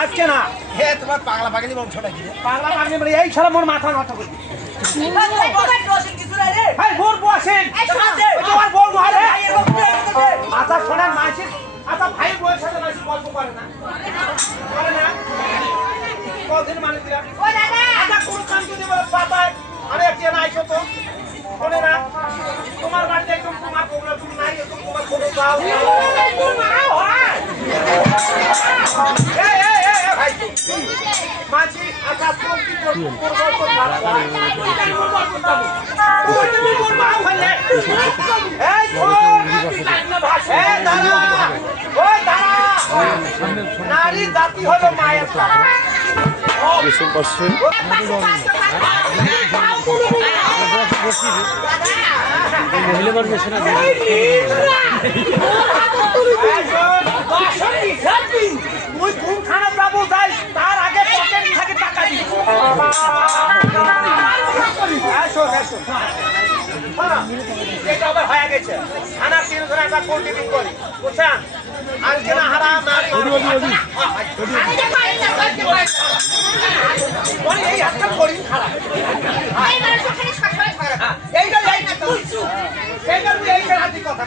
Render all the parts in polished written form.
আজকে না হে তোমার পাগলা পাগলি বংশ নাকি পাগলা পাগলি মানে এই ছাড়া মোর মাথা নষ্ট করে মোর বসেন তোমার বউ মারে আচ্ছা শোনেন মাসিক আচ্ছা ভাই বউয়ের সাথে মাসিক গল্প করে না কদিন মানে দিলাম আচ্ছা কোন কাম যদি বলে পাতায় আরে কে না আইসো তো শোনে না তোমার বাড়িতে একদম তোমার প্রোগ্রাম তুমি নাই একদম তোমার ফটো দাও মাঝি আচ্ছা তুমি কি করবো নারী জাতি হলো মায়ের তুই কোনখানে যাবো যাই তার আগে পকেট থেকে টাকা দিই এটা আবার হয়ে গেছে খানা 300 টাকা কন্টিনিউ করি বুঝছেন আজকে না হারাম এই আজকাল করি খারাপ কথা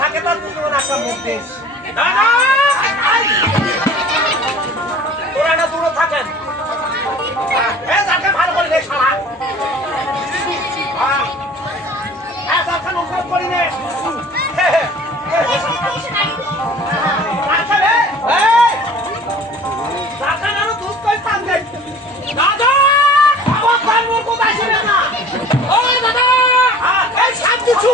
থাকে তার একটা মুখ দিস তোরা না দূরে থাকেন ভালো করে দেখ সারা উপর করি নে দুধ করে টান দেয় দাদা না ও দাদা এই সাপ কিছু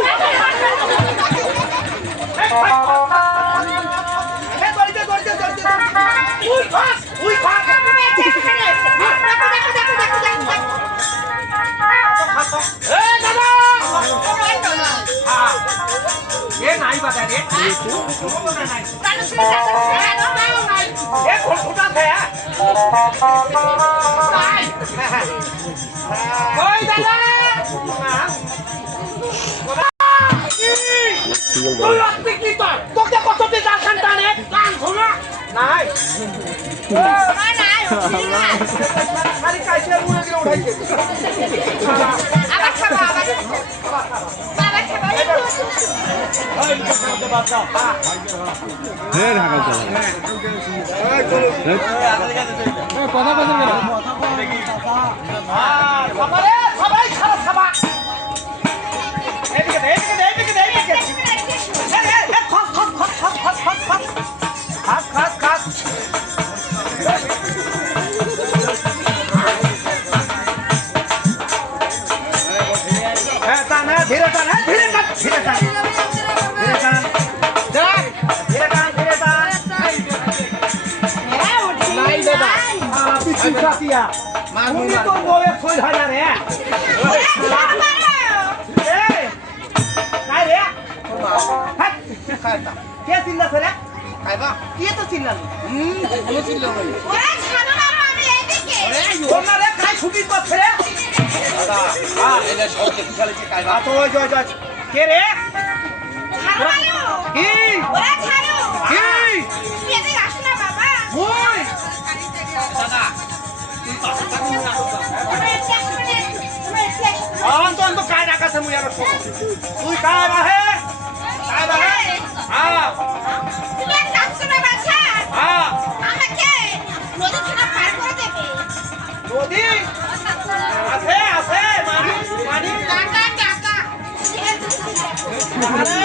কে রে মুই আর শোনো তুই কায় বাহে হ্যাঁ তুমি এক কাজ করবে বাছা হ্যাঁ আমাকে নদী থেকে পার করে দেবে নদী আছে মানি টাকা টাকা আরে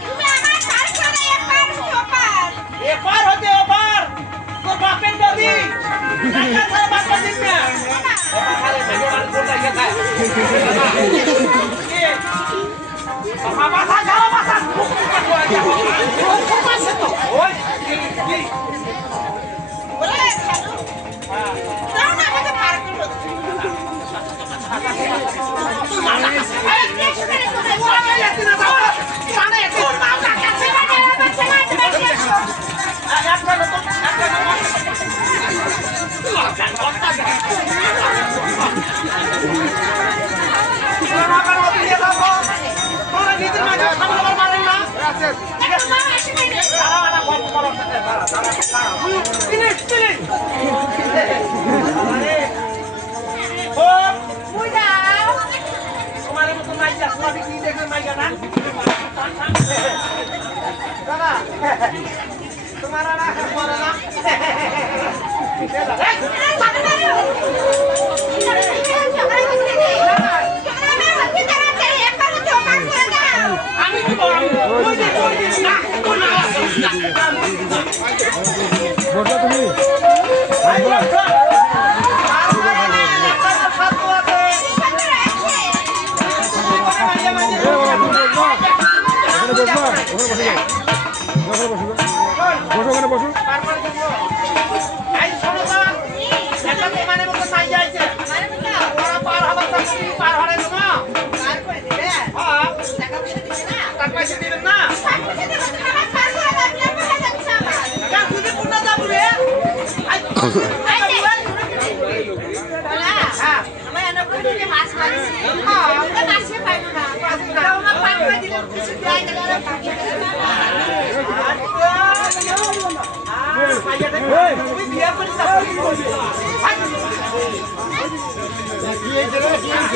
তুমি আমার পার করে এপার ওপার এপার হতে ওপার তোর বাপের নদী টাকা ছাড়া বাপের দিন না আরে ভাই আর কোনটা গেছে বাবা বাসা যাও বাসা ওই কি ওরে খালু দাও না আমাকে পার করে আরে কিছু করে তুমি ওরে যেতে না দাও মানে তোর মা কাছে মানে আমার ছেলে বিয়ে করিস